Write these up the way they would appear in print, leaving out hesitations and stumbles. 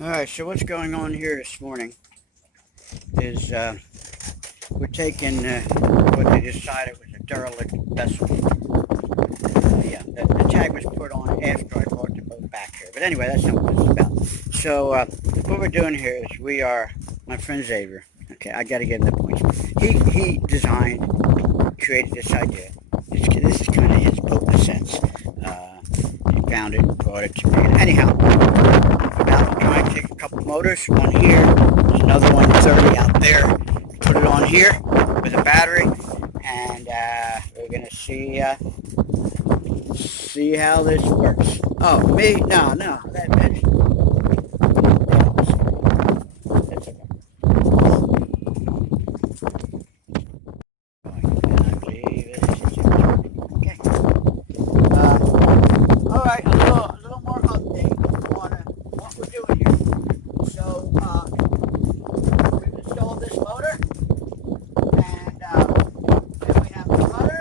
All right, so what's going on here this morning is we're taking what they decided was a derelict vessel. Yeah, the tag was put on after I brought the boat back here. But anyway, that's not what it's about. So what we're doing here is my friend Xavier, okay, I got to give him the points. He designed, created this idea. This is kind of his boat in a sense. He found it, brought it to me. Anyhow, I'm about to try and take a couple motors. One here, there's another one 30 out there. Put it on here with a battery, and we're gonna see how this works. Oh, me? No, that's okay. Okay. All right, a little more update on what we're doing here. So, we've installed this motor, and then we have the rudder.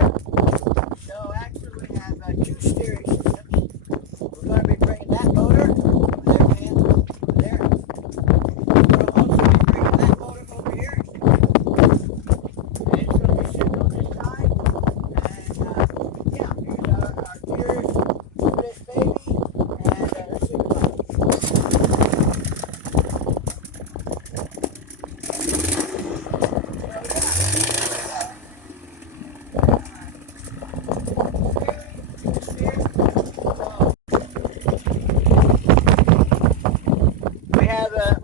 So, actually, we have two steering systems. We're going to be bringing that motor over there, man, over there. We're going to also be bringing that motor over here. And it's going to be sitting on this side. And, yeah, here's our gears for this baby. And let's see what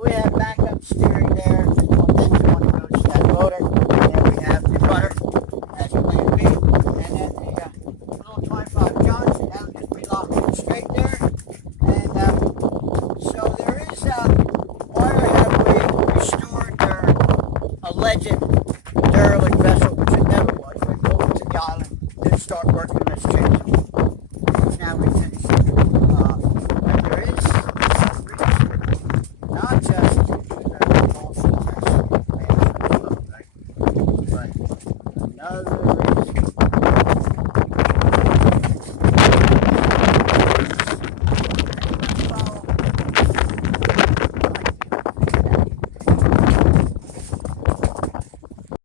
we have backup steering there on this one goes to that motor, and then we have the rudder as plan B, and then the little 25 Johnson that'll just be locked straight there. And so there is why have we restored their alleged derelict vessel, which it never was. We pulled it to the island, didn't start working